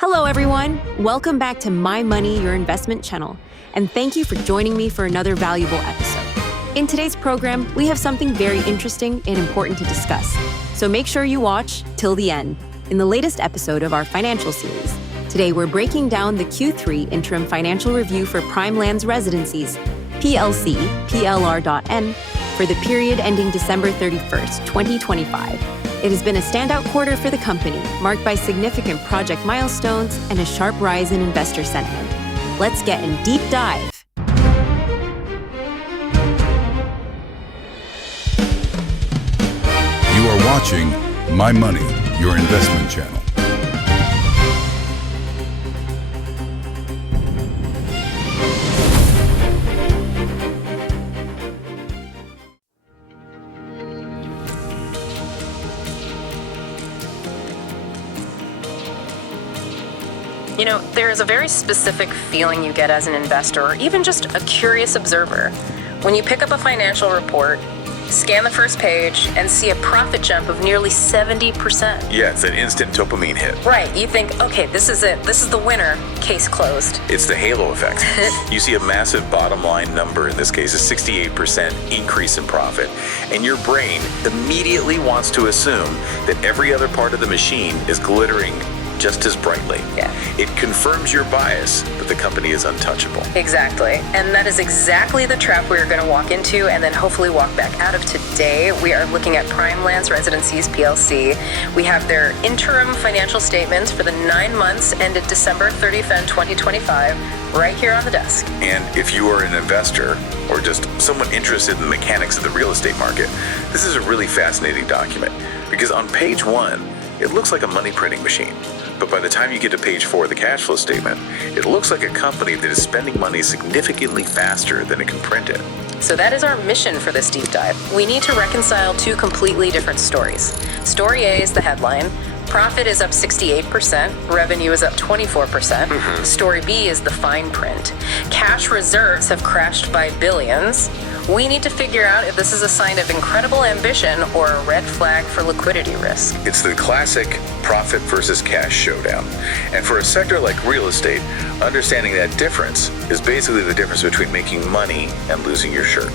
Hello, everyone. Welcome back to My Money, Your Investment channel, and thank you for joining me for another valuable episode. In today's program, we have something very interesting and important to discuss, so make sure you watch till the end. In the latest episode of our financial series, today we're breaking down the Q3 interim financial review for Primeland's residencies, PLC, PLR.N, for the period ending December 31st, 2025. It has been a standout quarter for the company, marked by significant project milestones and a sharp rise in investor sentiment. Let's get in deep dive. You are watching My Money, Your Investment channel. You know, there is a very specific feeling you get as an investor or even just a curious observer when you pick up a financial report, scan the first page, and see a profit jump of nearly 70%. Yeah, it's an instant dopamine hit. Right, you think, okay, this is it. This is the winner. Case closed. It's the halo effect. You see a massive bottom line number, in this case a 68% increase in profit, and your brain immediately wants to assume that every other part of the machine is glittering just as brightly. Yeah. It confirms your bias that the company is untouchable. Exactly. And that is exactly the trap we are going to walk into and then hopefully walk back out of today. We are looking at Primeland's Residencies PLC. We have their interim financial statements for the 9 months ended December 31st, 2025, right here on the desk. And if you are an investor or just someone interested in the mechanics of the real estate market, this is a really fascinating document because on page 1, it looks like a money printing machine. But by the time you get to page 4 of the cash flow statement, it looks like a company that is spending money significantly faster than it can print it. So that is our mission for this deep dive. We need to reconcile two completely different stories. Story A is the headline. Profit is up 68%, revenue is up 24%. Story B is the fine print. Cash reserves have crashed by billions. We need to figure out if this is a sign of incredible ambition or a red flag for liquidity risk. It's the classic profit versus cash showdown. And for a sector like real estate, understanding that difference is basically the difference between making money and losing your shirt.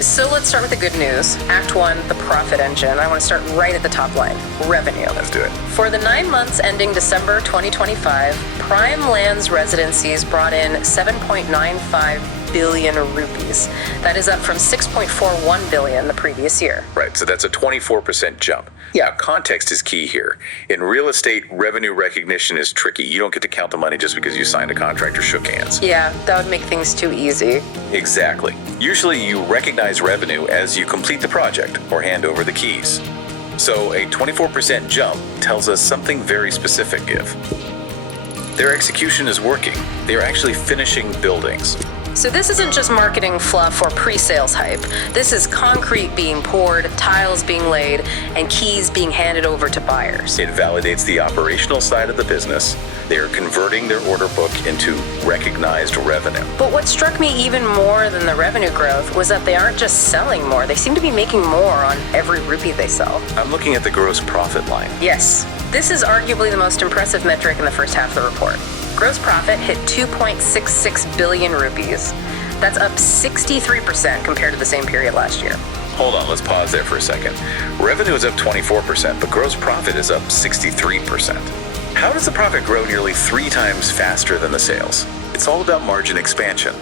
So let's start with the good news. Act 1, the profit engine. I want to start right at the top line, revenue. Let's do it. For the 9 months ending December 2025, Primeland's Residencies brought in 7.95 billion rupees. That is up from 6.41 billion the previous year. Right, so that's a 24% jump. Yeah, context is key here. In real estate, revenue recognition is tricky. You don't get to count the money just because you signed a contract or shook hands. Yeah, that would make things too easy. Exactly. Usually you recognize revenue as you complete the project or hand over the keys. So a 24% jump tells us something very specific, Giv. Their execution is working. They are actually finishing buildings. So this isn't just marketing fluff or pre-sales hype. This is concrete being poured, tiles being laid, and keys being handed over to buyers. It validates the operational side of the business. They are converting their order book into recognized revenue. But what struck me even more than the revenue growth was that they aren't just selling more. They seem to be making more on every rupee they sell. I'm looking at the gross profit line. Yes, this is arguably the most impressive metric in the first half of the report. Gross profit hit 2.66 billion rupees. That's up 63% compared to the same period last year. Hold on, let's pause there for a second. Revenue is up 24%, but gross profit is up 63%. How does the profit grow nearly 3 times faster than the sales? It's all about margin expansion.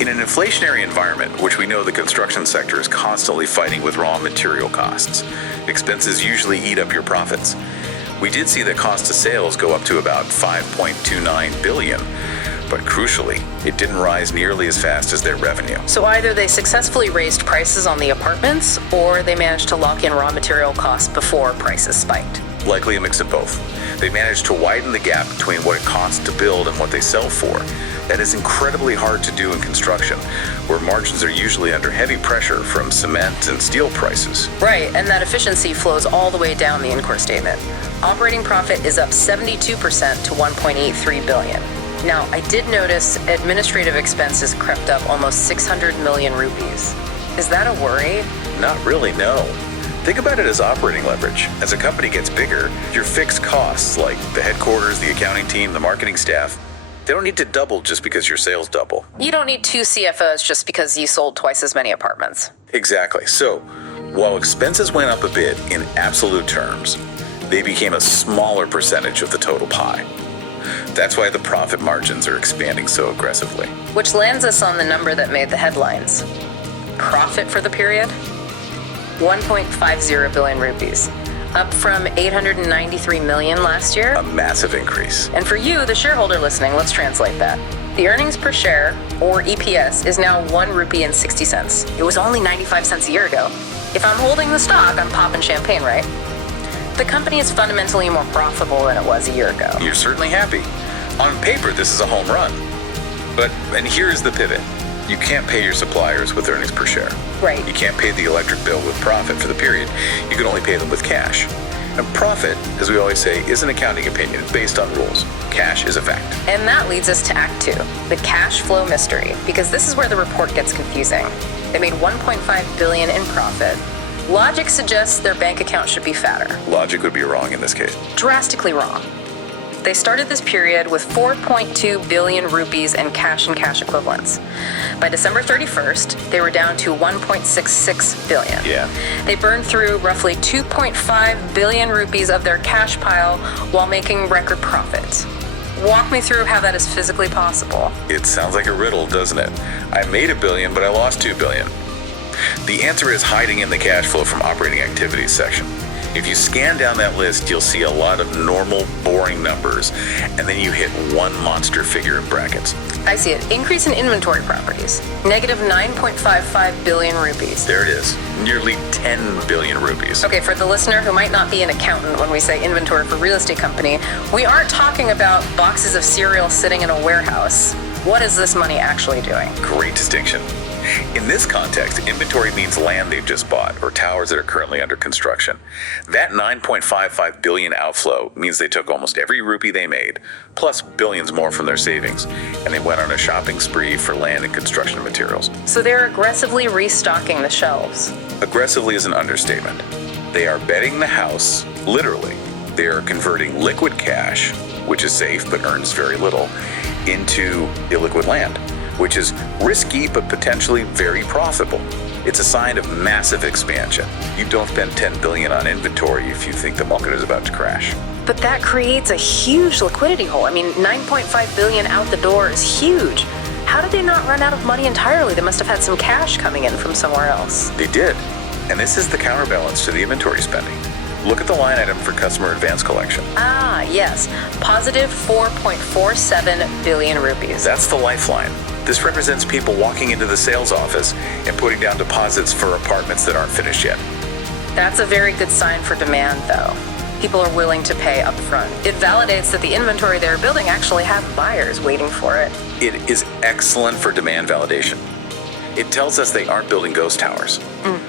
In an inflationary environment, which we know the construction sector is constantly fighting with raw material costs, expenses usually eat up your profits. We did see the cost of sales go up to about 5.29 billion, but crucially, it didn't rise nearly as fast as their revenue. So either they successfully raised prices on the apartments, or they managed to lock in raw material costs before prices spiked. Likely a mix of both. They managed to widen the gap between what it costs to build and what they sell for. That is incredibly hard to do in construction, where margins are usually under heavy pressure from cement and steel prices. Right, and that efficiency flows all the way down the income statement. Operating profit is up 72% to 1.83 billion. Now, I did notice administrative expenses crept up almost 600 million rupees. Is that a worry? Not really, no. Think about it as operating leverage. As a company gets bigger, your fixed costs, like the headquarters, the accounting team, the marketing staff, they don't need to double just because your sales double. You don't need 2 CFOs just because you sold twice as many apartments. Exactly. So, while expenses went up a bit in absolute terms, they became a smaller percentage of the total pie. That's why the profit margins are expanding so aggressively. Which lands us on the number that made the headlines. Profit for the period? 1.50 billion rupees, up from 893 million last year. A massive increase. And for you, the shareholder listening, let's translate that. The earnings per share, or EPS, is now 1 rupee and 60 cents. It was only 95 cents a year ago. If I'm holding the stock, I'm popping champagne, right? The company is fundamentally more profitable than it was a year ago. You're certainly happy. On paper, this is a home run. And here's the pivot. You can't pay your suppliers with earnings per share. Right. You can't pay the electric bill with profit for the period. You can only pay them with cash. And profit, as we always say, is an accounting opinion. It's based on rules. Cash is a fact. And that leads us to Act 2, the cash flow mystery, because this is where the report gets confusing. They made 1.5 billion in profit. Logic suggests their bank account should be fatter. Logic would be wrong in this case. Drastically wrong. They started this period with 4.2 billion rupees in cash and cash equivalents. By December 31st, they were down to 1.66 billion. Yeah. They burned through roughly 2.5 billion rupees of their cash pile while making record profits. Walk me through how that is physically possible. It sounds like a riddle, doesn't it? I made $1 billion, but I lost $2 billion. The answer is hiding in the cash flow from operating activities section. If you scan down that list, you'll see a lot of normal, boring numbers, and then you hit one monster figure in brackets. I see it. Increase in inventory properties. Negative 9.55 billion rupees. There it is. Nearly 10 billion rupees. Okay, for the listener who might not be an accountant when we say inventory for real estate company, we aren't talking about boxes of cereal sitting in a warehouse. What is this money actually doing? Great distinction. In this context, inventory means land they've just bought or towers that are currently under construction. That 9.55 billion outflow means they took almost every rupee they made, plus billions more from their savings, and they went on a shopping spree for land and construction materials. So they're aggressively restocking the shelves. Aggressively is an understatement. They are betting the house, literally. They are converting liquid cash, which is safe but earns very little, into illiquid land, which is risky but potentially very profitable. It's a sign of massive expansion. You don't spend 10 billion on inventory if you think the market is about to crash. But that creates a huge liquidity hole. I mean, 9.5 billion out the door is huge. How did they not run out of money entirely? They must have had some cash coming in from somewhere else. They did. And this is the counterbalance to the inventory spending. Look at the line item for customer advance collection. Ah, yes. Positive 4.47 billion rupees. That's the lifeline. This represents people walking into the sales office and putting down deposits for apartments that aren't finished yet. That's a very good sign for demand, though. People are willing to pay up front. It validates that the inventory they're building actually have buyers waiting for it. It is excellent for demand validation. It tells us they aren't building ghost towers.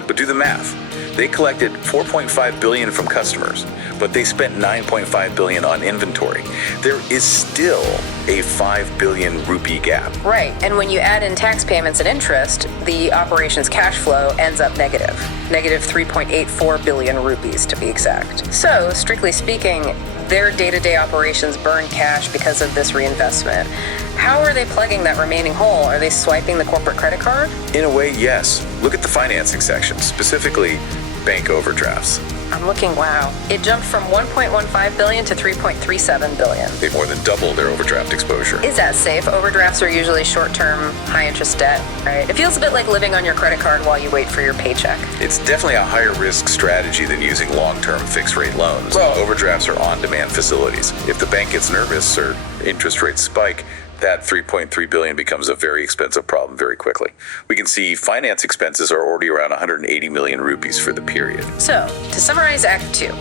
But do the math. They collected 4.5 billion from customers, but they spent 9.5 billion on inventory. There is still a 5 billion rupee gap. Right, and when you add in tax payments and interest, the operation's cash flow ends up negative. Negative 3.84 billion rupees, to be exact. So, strictly speaking, their day-to-day operations burn cash because of this reinvestment. How are they plugging that remaining hole? Are they swiping the corporate credit card? In a way, yes. Look at the financing section, specifically bank overdrafts. I'm looking, wow. It jumped from 1.15 billion to 3.37 billion. They more than doubled their overdraft exposure. Is that safe? Overdrafts are usually short-term, high-interest debt, right? It feels a bit like living on your credit card while you wait for your paycheck. It's definitely a higher risk strategy than using long-term fixed-rate loans. Right. Overdrafts are on-demand facilities. If the bank gets nervous or interest rates spike, that 3.3 billion becomes a very expensive problem very quickly. We can see finance expenses are already around 180 million rupees for the period. So, to summarize Act 2,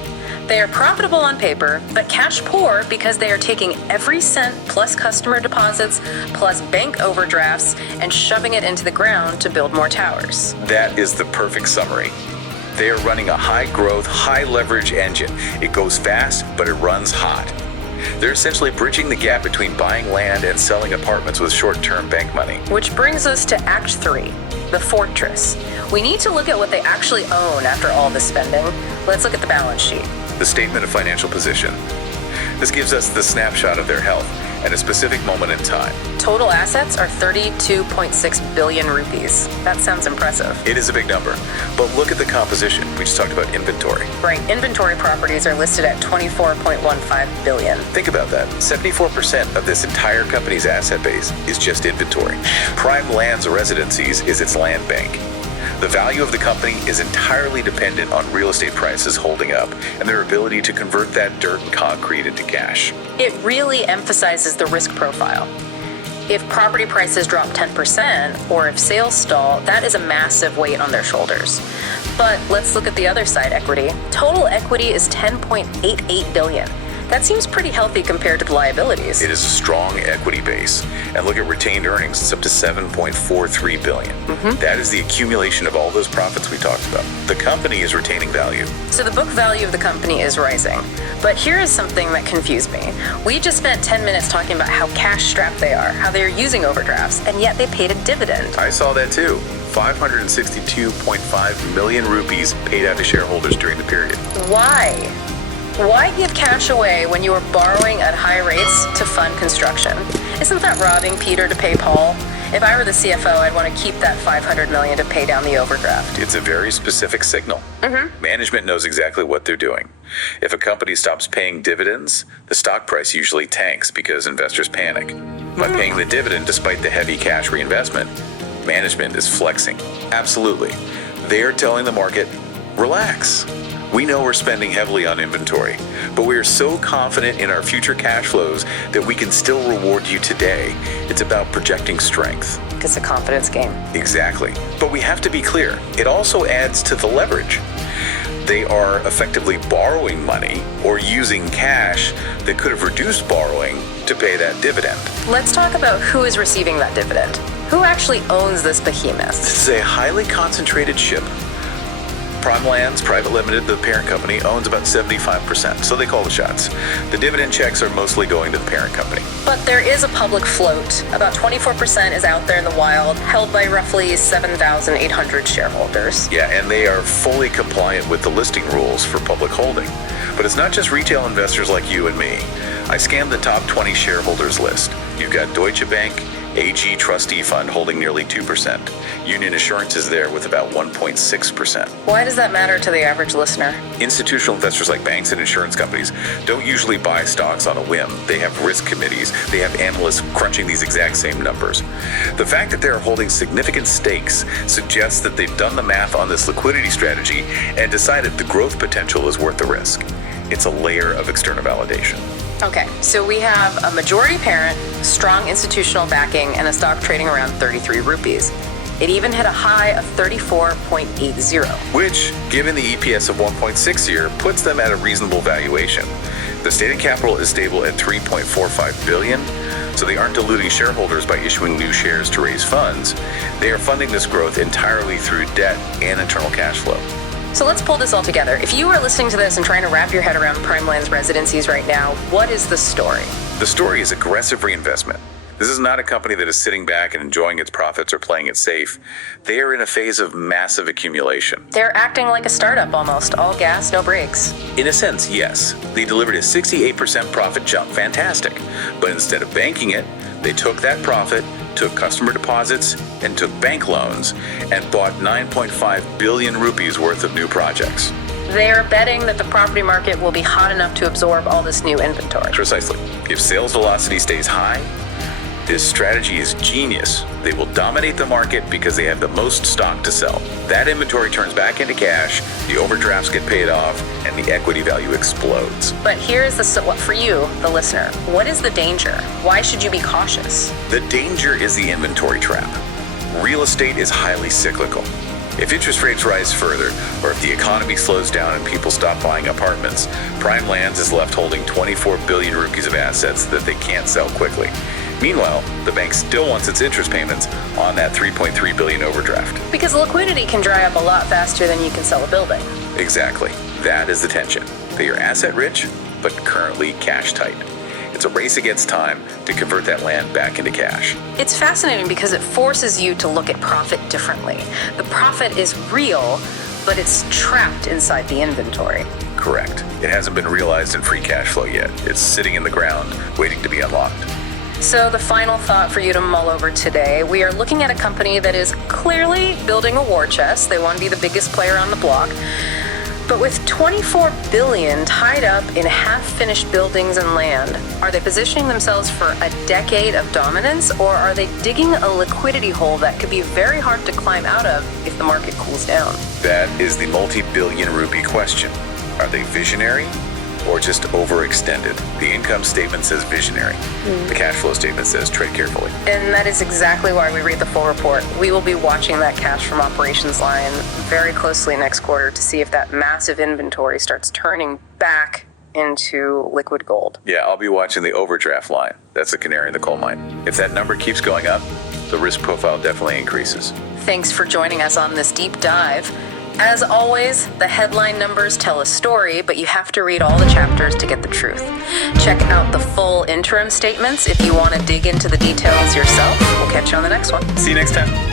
they are profitable on paper, but cash poor because they are taking every cent plus customer deposits plus bank overdrafts and shoving it into the ground to build more towers. That is the perfect summary. They are running a high-growth, high-leverage engine. It goes fast, but it runs hot. They're essentially bridging the gap between buying land and selling apartments with short-term bank money. Which brings us to Act 3, the fortress. We need to look at what they actually own after all this spending. Let's look at the balance sheet. The statement of financial position. This gives us the snapshot of their health at a specific moment in time. Total assets are 32.6 billion rupees. That sounds impressive. It is a big number, but look at the composition. We just talked about inventory. Right, inventory properties are listed at 24.15 billion. Think about that. 74% of this entire company's asset base is just inventory. Primeland's residencies is its land bank. The value of the company is entirely dependent on real estate prices holding up and their ability to convert that dirt and concrete into cash. It really emphasizes the risk profile. If property prices drop 10% or if sales stall, that is a massive weight on their shoulders. But let's look at the other side, equity. Total equity is 10.88 billion. That seems pretty healthy compared to the liabilities. It is a strong equity base. And look at retained earnings, it's up to 7.43 billion. That is the accumulation of all those profits we talked about. The company is retaining value. So the book value of the company is rising. But here is something that confused me. We just spent 10 minutes talking about how cash strapped they are, how they're using overdrafts, and yet they paid a dividend. I saw that too. 562.5 million rupees paid out to shareholders during the period. Why? Why give cash away when you are borrowing at high rates to fund construction? Isn't that robbing Peter to pay Paul? If I were the CFO, I'd want to keep that 500 million to pay down the overdraft. It's a very specific signal. Management knows exactly what they're doing. If a company stops paying dividends, the stock price usually tanks because investors panic. By paying the dividend despite the heavy cash reinvestment, management is flexing. Absolutely. They're telling the market, relax. We know we're spending heavily on inventory, but we are so confident in our future cash flows that we can still reward you today. It's about projecting strength. It's a confidence game. Exactly. But we have to be clear, it also adds to the leverage. They are effectively borrowing money or using cash that could have reduced borrowing to pay that dividend. Let's talk about who is receiving that dividend. Who actually owns this behemoth? This is a highly concentrated ship. Primeland's Private Limited, the parent company, owns about 75%, so they call the shots. The dividend checks are mostly going to the parent company. But there is a public float. About 24% is out there in the wild, held by roughly 7,800 shareholders. Yeah, and they are fully compliant with the listing rules for public holding. But it's not just retail investors like you and me. I scanned the top 20 shareholders list. You've got Deutsche Bank, AG Trustee Fund holding nearly 2%. Union Assurance is there with about 1.6%. Why does that matter to the average listener? Institutional investors like banks and insurance companies don't usually buy stocks on a whim. They have risk committees. They have analysts crunching these exact same numbers. The fact that they're holding significant stakes suggests that they've done the math on this liquidity strategy and decided the growth potential is worth the risk. It's a layer of external validation. Okay, so we have a majority parent, strong institutional backing, and a stock trading around 33 rupees. It even hit a high of 34.80. Which, given the EPS of 1.6 year, puts them at a reasonable valuation. The stated capital is stable at 3.45 billion, so they aren't diluting shareholders by issuing new shares to raise funds. They are funding this growth entirely through debt and internal cash flow. So let's pull this all together. If you are listening to this and trying to wrap your head around Primeland's residencies right now, what is the story? The story is aggressive reinvestment. This is not a company that is sitting back and enjoying its profits or playing it safe. They are in a phase of massive accumulation. They're acting like a startup almost, all gas, no brakes. In a sense, yes. They delivered a 68% profit jump, fantastic. But instead of banking it, they took that profit, took customer deposits, and took bank loans, and bought 9.5 billion rupees worth of new projects. They are betting that the property market will be hot enough to absorb all this new inventory. Precisely. If sales velocity stays high, this strategy is genius. They will dominate the market because they have the most stock to sell. That inventory turns back into cash, the overdrafts get paid off, and the equity value explodes. But here's what for you, the listener. What is the danger? Why should you be cautious? The danger is the inventory trap. Real estate is highly cyclical. If interest rates rise further, or if the economy slows down and people stop buying apartments, Primeland is left holding 24 billion rupees of assets that they can't sell quickly. Meanwhile, the bank still wants its interest payments on that 3.3 billion overdraft. Because liquidity can dry up a lot faster than you can sell a building. Exactly. That is the tension. They are asset rich, but currently cash tight. It's It's a race against time to convert that land back into cash. It's fascinating because it forces you to look at profit differently. The profit is real, but it's trapped inside the inventory. Correct. It hasn't been realized in free cash flow yet. It's sitting in the ground, waiting to be unlocked. So the final thought for you to mull over today, we are looking at a company that is clearly building a war chest. They want to be the biggest player on the block. But with $24 billion tied up in half-finished buildings and land, are they positioning themselves for a decade of dominance, or are they digging a liquidity hole that could be very hard to climb out of if the market cools down? That is the multi-billion rupee question. Are they visionary or just overextended? The income statement says visionary. The cash flow statement says tread carefully. And that is exactly why we read the full report. We will be watching that cash from operations line very closely next quarter to see if that massive inventory starts turning back into liquid gold. Yeah, I'll be watching the overdraft line. That's the canary in the coal mine. If that number keeps going up, the risk profile definitely increases. Thanks for joining us on this deep dive. As always, the headline numbers tell a story, but you have to read all the chapters to get the truth. Check out the full interim statements if you want to dig into the details yourself. We'll catch you on the next one. See you next time.